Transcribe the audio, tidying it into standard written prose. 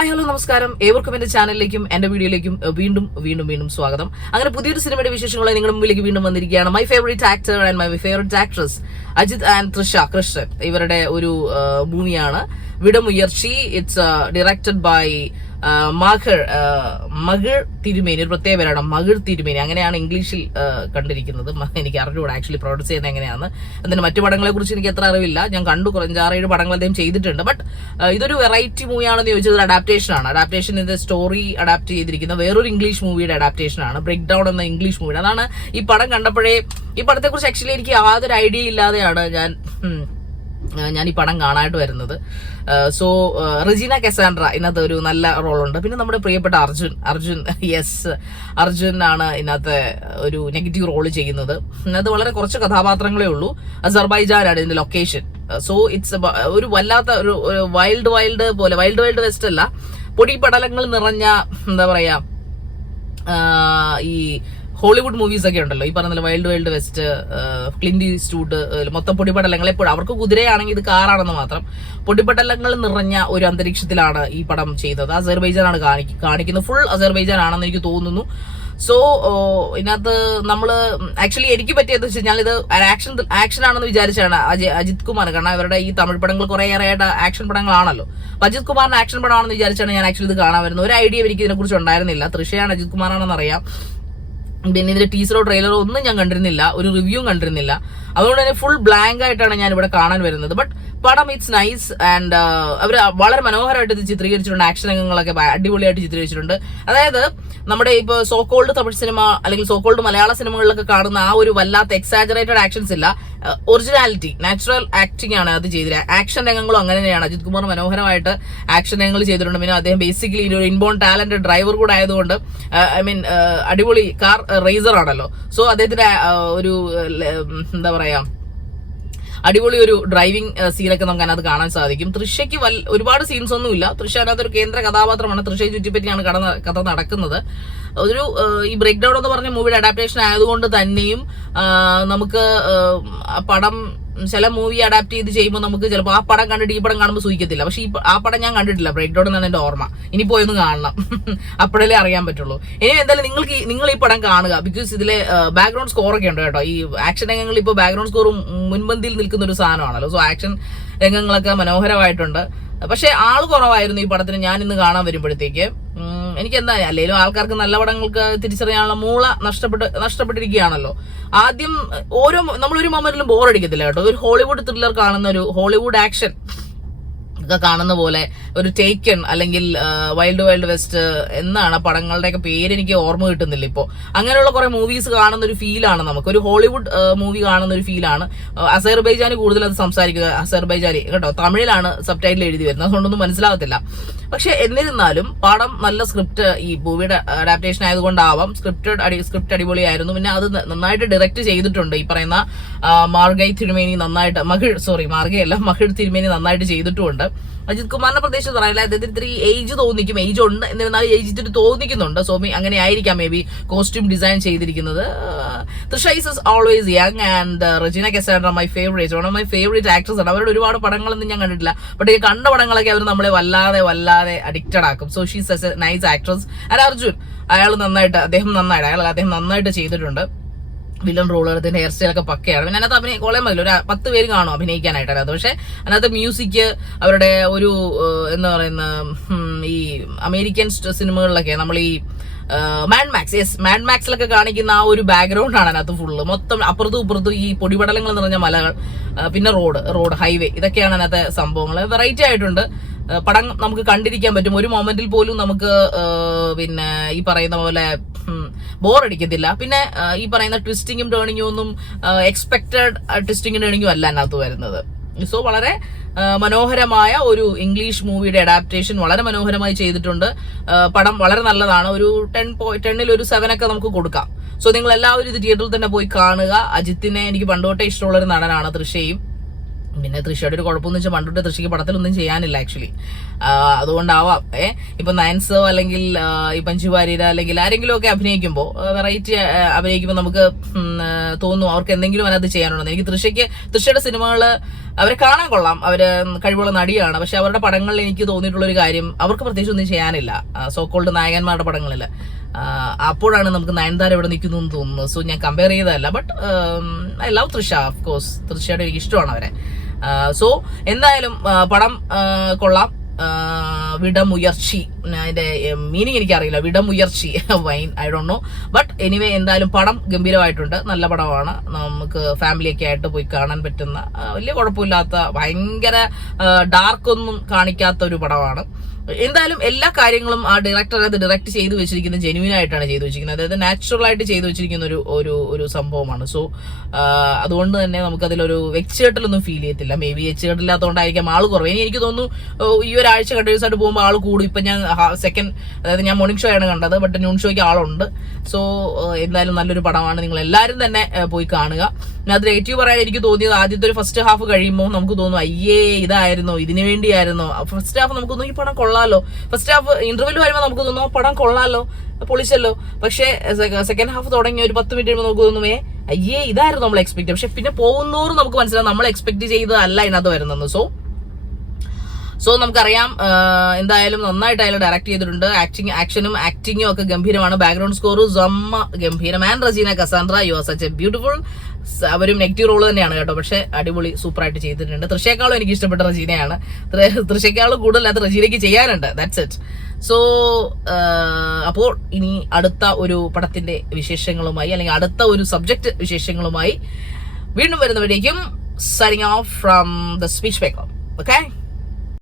Hi hello നമസ്കാരം, ഏവർക്കും എന്റെ ചാനലിലേക്കും എന്റെ വീഡിയോയിലേക്കും വീണ്ടും വീണ്ടും വീണ്ടും സ്വാഗതം. അങ്ങനെ പുതിയൊരു സിനിമയുടെ വിശേഷങ്ങളെ നിങ്ങളുടെ മുമ്പിലേക്ക് വീണ്ടും വന്നിരിക്കുകയാണ്. My favourite actor and my favourite actress Ajith and Trisha Krishnan ഇവരുടെ ഒരു മൂവിയാണ് വിടമുയർച്ചി. ഇറ്റ്സ് ഡയറക്റ്റഡ് ബൈ മകൾ തിരുമേനി. ഒരു പ്രത്യേക പേരാണ് മകൾ തിരുമേനി, അങ്ങനെയാണ് ഇംഗ്ലീഷിൽ കണ്ടിരിക്കുന്നത്. എനിക്ക് അറിഞ്ഞുകൂടാ ആക്ച്വലി പ്രൊഡ്യൂസ് ചെയ്യുന്നത് എങ്ങനെയാണ്. അതിന് മറ്റു പടങ്ങളെ കുറിച്ച് എനിക്ക് അത്ര അറിവില്ല. ഞാൻ കണ്ടു, 5-6 പടങ്ങൾ അദ്ദേഹം ചെയ്തിട്ടുണ്ട്. ബട്ട് ഇതൊരു വെറൈറ്റി മൂവിയാണെന്ന് ചോദിച്ചത് ഒരു അഡാപ്റ്റേഷൻ ആണ്. അഡാപ്റ്റേഷൻ്റെ സ്റ്റോറി അഡാപ്റ്റ് ചെയ്തിരിക്കുന്ന വേറൊരു ഇംഗ്ലീഷ് മൂവിയുടെ അഡാപ്റ്റേഷൻ ആണ്, ബ്രേക്ക് ഡൗൺ എന്ന ഇംഗ്ലീഷ് മൂവിയുടെ. അതാണ് ഈ പടം കണ്ടപ്പോഴേ, ഈ പടത്തെക്കുറിച്ച് ആക്ച്വലി എനിക്ക് യാതൊരു ഐഡിയ ഇല്ലാതെയാണ് ഞാൻ ഈ പടം കാണാനായിട്ട് വരുന്നത്. സോ റെജീന കസാൻഡ്ര ഇന്നത്തെ ഒരു നല്ല റോളുണ്ട്. പിന്നെ നമ്മുടെ പ്രിയപ്പെട്ട അർജുൻ ആണ് ഇന്നത്തെ ഒരു നെഗറ്റീവ് റോള് ചെയ്യുന്നത്. ഇന്നത്തെ വളരെ കുറച്ച് കഥാപാത്രങ്ങളേ ഉള്ളൂ. അസർബൈജാനാണ് ഇതിന്റെ ലൊക്കേഷൻ. സോ ഇറ്റ്സ് ഒരു വല്ലാത്ത ഒരു വൈൽഡ് പോലെ, വൈൽഡ് വെസ്റ്റ് അല്ല, പൊടിപടലങ്ങൾ നിറഞ്ഞ എന്താ പറയാ, ഈ ഹോളിവുഡ് മൂവീസ് ഒക്കെ ഉണ്ടല്ലോ, ഈ പറഞ്ഞ വൈൽഡ് വെസ്റ്റ്, ക്ലിന്റ് ഈസ്റ്റ്വുഡ്, മൊത്തം പൊടിപടലങ്ങൾ. എപ്പോഴും അവർക്ക് കുതിരയാണെങ്കിൽ ഇത് കാറാണെന്ന് മാത്രം. പൊടിപടലങ്ങൾ നിറഞ്ഞ ഒരു അന്തരീക്ഷത്തിലാണ് ഈ പടം ചെയ്തത്. അസർബൈജാനാണ് കാണിക്കുന്നത്. ഫുൾ അസർബൈജാൻ ആണെന്ന് എനിക്ക് തോന്നുന്നു. സോ ഇതിനകത്ത് നമ്മള് ആക്ച്വലി എനിക്ക് പറ്റിയത് വെച്ച് കഴിഞ്ഞാൽ ഇത് ആക്ഷൻ ആണെന്ന് വിചാരിച്ചാണ് അജിത് കുമാർ. കാരണം ഇവരുടെ ഈ തമിഴ് പടങ്ങൾ കുറേയേറെയായിട്ട് ആക്ഷൻ പടങ്ങളാണല്ലോ. അപ്പൊ അജിത് കുമാറിന് ആക്ഷൻ പടമാണെന്ന് വിചാരിച്ചാണ് ഞാൻ ആക്ച്വലി ഇത് കാണാൻ വരുന്നത്. ഒരു ഐഡിയ എനിക്ക് ഇതിനെ കുറിച്ച് ഉണ്ടായിരുന്നില്ല. തൃഷയാണ് അജിത് കുമാറാണെന്ന് അറിയാം. പിന്നെ ഇതിന്റെ ടീസറോ ട്രെയിലറോ ഒന്നും ഞാൻ കണ്ടിരുന്നില്ല, ഒരു റിവ്യൂ കണ്ടിരുന്നില്ല. അതുകൊണ്ട് തന്നെ ഫുൾ ബ്ലാങ്ക് ആയിട്ടാണ് ഞാൻ ഇവിടെ കാണാൻ വരുന്നത്. ബട്ട് പടം ഇറ്റ്സ് നൈസ് ആൻഡ് അവർ വളരെ മനോഹരമായിട്ട് ഇത് ചിത്രീകരിച്ചിട്ടുണ്ട്. ആക്ഷൻ രംഗങ്ങളൊക്കെ അടിപൊളിയായിട്ട് ചിത്രീകരിച്ചിട്ടുണ്ട്. അതായത് നമ്മുടെ ഇപ്പോൾ സോക്കോൾഡ് തമിഴ് സിനിമ അല്ലെങ്കിൽ സോക്കോൾഡ് മലയാള സിനിമകളിലൊക്കെ കാണുന്ന ആ ഒരു വല്ലാത്ത എക്സാജറേറ്റഡ് ആക്ഷൻസ് ഇല്ല. ഒറിജിനാലിറ്റി, നാച്ചുറൽ ആക്ടിംഗ് ആണ് അത് ചെയ്തിരിക്കുന്നത്. ആക്ഷൻ രംഗങ്ങളും അങ്ങനെ തന്നെയാണ്. അജിത് കുമാർ മനോഹരമായിട്ട് ആക്ഷൻ രംഗങ്ങൾ ചെയ്തിട്ടുണ്ട്. പിന്നെ അദ്ദേഹം ബേസിക്കലി ഒരു ഇൻബോൺ ടാലന്റഡ് ഡ്രൈവർ കൂടെ ആയതുകൊണ്ട്, അടിപൊളി കാർ റേസർ ആണല്ലോ. സോ അദ്ദേഹത്തിന്റെ ഒരു എന്താ പറയാ, അടിപൊളി ഒരു ഡ്രൈവിംഗ് സീനൊക്കെ നമുക്ക് അതിനകത്ത് കാണാൻ സാധിക്കും. തൃഷയ്ക്ക് ഒരുപാട് സീൻസ് ഒന്നുമില്ല. തൃഷ അതിനകത്തൊരു കേന്ദ്ര കഥാപാത്രമാണ്. തൃഷയെ ചുറ്റിപ്പറ്റിയാണ് കഥ നടക്കുന്നത്. ഒരു ഈ ബ്രേക്ക് ഡൗൺ എന്ന് പറഞ്ഞ മൂവിയുടെ അഡാപ്റ്റേഷൻ ആയതുകൊണ്ട് തന്നെയും നമുക്ക് പടം, ചില മൂവി അഡാപ്റ്റ് ചെയ്ത് ചെയ്യുമ്പോൾ നമുക്ക് ചിലപ്പോൾ ആ പടം കണ്ടിട്ട് ഈ പടം കാണുമ്പോൾ സൂഹിക്കത്തില്ല. പക്ഷെ ആ പടം ഞാൻ കണ്ടിട്ടില്ല, ബ്രേക്ക് ഡൗൺ എന്നാണ് എന്റെ ഓർമ്മ. ഇനി പോയൊന്ന് കാണണം, അപ്പോഴല്ലേ അറിയാൻ പറ്റുള്ളൂ. ഇനി എന്തായാലും നിങ്ങൾ ഈ പടം കാണുക. ബിക്കോസ് ഇതിലെ ബാക്ക്ഗ്രൗണ്ട് സ്കോർ ഒക്കെ ഉണ്ട് കേട്ടോ. ഈ ആക്ഷൻ രംഗങ്ങളിൽ ഇപ്പോൾ ബാക്ക്ഗ്രൗണ്ട് സ്കോറും മുൻപന്തിയിൽ നിൽക്കുന്ന ഒരു സാധനമാണല്ലോ. So action രംഗങ്ങളൊക്കെ മനോഹരമായിട്ടുണ്ട്. പക്ഷെ ആൾ കുറവായിരുന്നു ഈ പടത്തിന് ഞാൻ ഇന്ന് കാണാൻ വരുമ്പോഴത്തേക്ക്. എനിക്ക് എന്താ, അല്ലെങ്കിലും ആൾക്കാർക്ക് നല്ല പടങ്ങൾക്ക് തിരിച്ചറിയാനുള്ള മൂള നഷ്ടപ്പെട്ടിരിക്കുകയാണല്ലോ. ആദ്യം നമ്മളൊരു മൊമെന്റിലും ബോറടിക്കത്തില്ല കേട്ടോ. ഒരു ഹോളിവുഡ് ത്രില്ലർ കാണുന്ന, ഒരു ഹോളിവുഡ് ആക്ഷൻ ഒക്കെ കാണുന്ന പോലെ ഒരു ടേക്കൺ അല്ലെങ്കിൽ വൈൽഡ് വെസ്റ്റ് എന്നാണ് പടങ്ങളുടെയൊക്കെ പേര്, എനിക്ക് ഓർമ്മ കിട്ടുന്നില്ല ഇപ്പോൾ. അങ്ങനെയുള്ള കുറെ മൂവീസ് കാണുന്ന ഒരു ഫീലാണ് നമുക്ക്. ഒരു ഹോളിവുഡ് മൂവി കാണുന്ന ഒരു ഫീലാണ്. അസർബൈജാനി കൂടുതൽ അത് സംസാരിക്കുക, അസർബൈജാനി കേട്ടോ. തമിഴിലാണ് സബ് ടൈറ്റിൽ എഴുതി വരുന്നത്, അതുകൊണ്ടൊന്നും മനസ്സിലാവത്തില്ല. പക്ഷെ എന്നിരുന്നാലും പടം നല്ല സ്ക്രിപ്റ്റ്, ഈ മൂവിയുടെ അഡാപ്റ്റേഷൻ ആയതുകൊണ്ടാവാം സ്ക്രിപ്റ്റ് അടിപൊളിയായിരുന്നു. പിന്നെ അത് നന്നായിട്ട് ഡയറക്റ്റ് ചെയ്തിട്ടുണ്ട് ഈ പറയുന്ന മകൾ തിരുമേനി നന്നായിട്ട് ചെയ്തിട്ടുമുണ്ട്. അജിത് കുമാറിന്റെ പ്രദേശത്ത് പറയില്ല, അദ്ദേഹത്തിന് ഇത്തിരി ഏജ് തോന്നിക്കും. ഏജ് ഉണ്ട്, എന്നിരുന്നാലും ഏജ് ഇത്തിരി തോന്നിക്കുന്നുണ്ട്. സോ അങ്ങനെ ആയിരിക്കാം മേ ബി കോസ്റ്റ്യൂം ഡിസൈൻ ചെയ്തിരിക്കുന്നത്. Trisha is always young and Regina Cassandra my favourite, one of my favourite actors ആണ്. അവരുടെ ഒരുപാട് പടങ്ങളൊന്നും ഞാൻ കണ്ടിട്ടില്ല. ബട്ട് ഈ കണ്ട പടങ്ങളൊക്കെ അവർ നമ്മളെ വല്ലാതെ അഡിക്റ്റഡ് ആക്കും. So she's A nice actress. And Arjun, അദ്ദേഹം നന്നായിട്ട് ചെയ്തിട്ടുണ്ട്. വില്ലൻ റോളുകൾ, ഹെയർ സ്റ്റൈലൊക്കെ പക്കയാണ്. പിന്നെ അതിനകത്ത് കൊള്ളേ മതില്ല, ഒരു 10 പേര് കാണും അഭിനയിക്കാനായിട്ട് അതിനകത്ത്. പക്ഷെ അതിനകത്ത് മ്യൂസിക്, അവരുടെ ഒരു എന്താ പറയുന്ന, ഈ അമേരിക്കൻ സിനിമകളിലൊക്കെ നമ്മൾ ഈ മാഡ് മാക്സിലൊക്കെ കാണിക്കുന്ന ആ ഒരു ബാക്ക്ഗ്രൗണ്ട് ആണ് അതിനകത്ത് ഫുള്ള്. മൊത്തം അപ്പുറത്തും ഇപ്പുറത്തും ഈ പൊടിപടലങ്ങൾ നിറഞ്ഞ മലകൾ, പിന്നെ റോഡ് ഹൈവേ, ഇതൊക്കെയാണ് അതിനകത്തെ സംഭവങ്ങൾ. വെറൈറ്റി ആയിട്ടുണ്ട്. പടം നമുക്ക് കണ്ടിരിക്കാൻ പറ്റും. ഒരു മൊമെന്റിൽ പോലും നമുക്ക് പിന്നെ ഈ പറയുന്ന പോലെ ബോറടിക്കത്തില്ല. പിന്നെ ഈ പറയുന്ന ട്വിസ്റ്റിങ്ങും ടേണിങ്ങും ഒന്നും എക്സ്പെക്റ്റഡ് ട്വിസ്റ്റിങ്ങും ടേണിങ്ങും അല്ല അതിനകത്ത് വരുന്നത്. സോ വളരെ മനോഹരമായ ഒരു ഇംഗ്ലീഷ് മൂവിയുടെ അഡാപ്റ്റേഷൻ വളരെ മനോഹരമായി ചെയ്തിട്ടുണ്ട്. പടം വളരെ നല്ലതാണ്. ഒരു 10ൽ ഒരു 7 ഒക്കെ നമുക്ക് കൊടുക്കാം. സോ നിങ്ങൾ എല്ലാവരും ഇത് തിയേറ്ററിൽ തന്നെ പോയി കാണുക. അജിത്തിനെ എനിക്ക് പണ്ടുതൊട്ടേ ഇഷ്ടമുള്ളൊരു നടനാണ്. തൃഷയും പിന്നെ തൃശ്ശയുടെ ഒരു കുഴപ്പമെന്ന് വെച്ചാൽ പണ്ടോട്ട് തൃശ്ശയ്ക്ക് പടത്തിലൊന്നും ചെയ്യാനില്ല ആക്ച്വലി. അതുകൊണ്ടാവാം ഇപ്പൊ നയൻസോ അല്ലെങ്കിൽ ഈ പഞ്ചു വാര്യര അല്ലെങ്കിൽ ആരെങ്കിലും ഒക്കെ അഭിനയിക്കുമ്പോൾ വെറൈറ്റി അഭിനയിക്കുമ്പോൾ നമുക്ക് തോന്നും അവർക്ക് എന്തെങ്കിലും അതിനകത്ത് ചെയ്യാനുണ്ടെന്ന്. എനിക്ക് തൃശ്ശയുടെ സിനിമകള് അവരെ കാണാൻ കൊള്ളാം, അവര് കഴിവുള്ള നടിയാണ്. പക്ഷെ അവരുടെ പടങ്ങളിൽ എനിക്ക് തോന്നിയിട്ടുള്ളൊരു കാര്യം അവർക്ക് പ്രത്യേകിച്ച് ഒന്നും ചെയ്യാനില്ല സോക്കോൾഡ് നായകന്മാരുടെ പടങ്ങളിൽ. അപ്പോഴാണ് നമുക്ക് നയൻതാര ഇവിടെ നിൽക്കുന്നു എന്ന് തോന്നുന്നു. സോ ഞാൻ കമ്പയർ ചെയ്തതല്ല, but I love Trisha. Of course തൃശ്ശയുടെ എനിക്ക് ഇഷ്ടമാണ് അവരെ. സോ എന്തായാലും പടം കൊള്ളാം. വിടമുയർച്ചി, അതിന്റെ മീനിങ് എനിക്കറിയില്ല, Vidaamuyarchi why I don't know. But anyway എന്തായാലും പടം ഗംഭീരമായിട്ടുണ്ട്, നല്ല പടമാണ്. നമുക്ക് ഫാമിലിയൊക്കെ ആയിട്ട് പോയി കാണാൻ പറ്റുന്ന, വലിയ കുഴപ്പമില്ലാത്ത, ഭയങ്കര ഡാർക്കൊന്നും കാണിക്കാത്ത ഒരു പടമാണ്. എന്തായാലും എല്ലാ കാര്യങ്ങളും ആ ഡയറക്ടർ അത് ഡയറക്ട് ചെയ്തു വെച്ചിരിക്കുന്നത് ജെന്യൂൻ ആയിട്ടാണ് ചെയ്തു വെച്ചിരിക്കുന്നത്. അതായത് നാച്ചുറൽ ആയിട്ട് ചെയ്തു വെച്ചിരിക്കുന്ന ഒരു സംഭവമാണ്. സോ അതുകൊണ്ട് തന്നെ നമുക്കതിലൊരു എക്സ്ചേർട്ടിലൊന്നും ഫീൽ ചെയ്യത്തില്ല. മേ ബി എക്സ്ചേർട്ടില്ലാത്തതുകൊണ്ടായിരിക്കാം ആള് കുറവ്. എനിക്ക് തോന്നുന്നു ഈ ഒരാഴ്ച കണ്ടിന്യൂസ് ആയിട്ട് പോകുമ്പോൾ ആൾ കൂടും. ഇപ്പൊ ഞാൻ അതായത് ഞാൻ മോർണിംഗ് ഷോ ആണ് കണ്ടത്, ബട്ട് ന്യൂൺ ഷോയ്ക്ക് ആളുണ്ട്. സോ എന്തായാലും നല്ലൊരു പടമാണ്, നിങ്ങൾ എല്ലാവരും തന്നെ പോയി കാണുക. അത് നെഗറ്റീവ് പറയാൻ എനിക്ക് തോന്നിയത് ആദ്യത്തെ ഒരു ഫസ്റ്റ് ഹാഫ് കഴിയുമ്പോൾ നമുക്ക് തോന്നും അയ്യേ ഇതായിരുന്നോ, ഇതിനു വേണ്ടിയായിരുന്നോ. ഫസ്റ്റ് ഹാഫ് നമുക്ക് തോന്നും ഈ പടം കൊള്ളാലോ, ഫസ്റ്റ് ഹാഫ് ഇന്റർവ്യൂ വരുമ്പോൾ നമുക്ക് തോന്നും പടം കൊള്ളാലോ, പൊളിച്ചല്ലോ. പക്ഷേ സെക്കൻഡ് ഹാഫ് തുടങ്ങി ഒരു 10 മിനിറ്റ് നമുക്ക് തോന്നുമേ അയ്യേ ഇതായിരുന്നു നമ്മൾ എക്സ്പെക്ട്. പക്ഷെ പിന്നെ പോകുന്നോറും നമുക്ക് മനസ്സിലാവും നമ്മൾ എക്സ്പെക്ട് ചെയ്തതല്ല ഇതിനകത്ത് വരുന്നത്. സോ നമുക്കറിയാം എന്തായാലും നന്നായിട്ട് അയാൾ ഡയറക്ട് ചെയ്തിട്ടുണ്ട്. ആക്ഷനും ആക്ടിങ്ങും ഒക്കെ ഗംഭീരമാണ്. ബാക്ക്ഗ്രൗണ്ട് സ്കോറും ഗംഭീരം. And Regina Cassandra, you are such a beautiful. അവരും നെഗറ്റീവ് റോള് തന്നെയാണ് കേട്ടോ, പക്ഷെ അടിപൊളി സൂപ്പറായിട്ട് ചെയ്തിട്ടുണ്ട്. തൃശ്ശയേക്കാളും എനിക്ക് ഇഷ്ടപ്പെട്ട റജീനയാണ്. തൃശ്ശയേക്കാളും കൂടുതൽ റജീനയ്ക്ക് ചെയ്യാനുണ്ട്. That's it. സോ അപ്പോൾ ഇനി അടുത്ത ഒരു പടത്തിന്റെ വിശേഷങ്ങളുമായി അല്ലെങ്കിൽ അടുത്ത ഒരു സബ്ജക്ട് വിശേഷങ്ങളുമായി വീണ്ടും വരുന്നവരേക്കും signing off from the speech maker. Okay.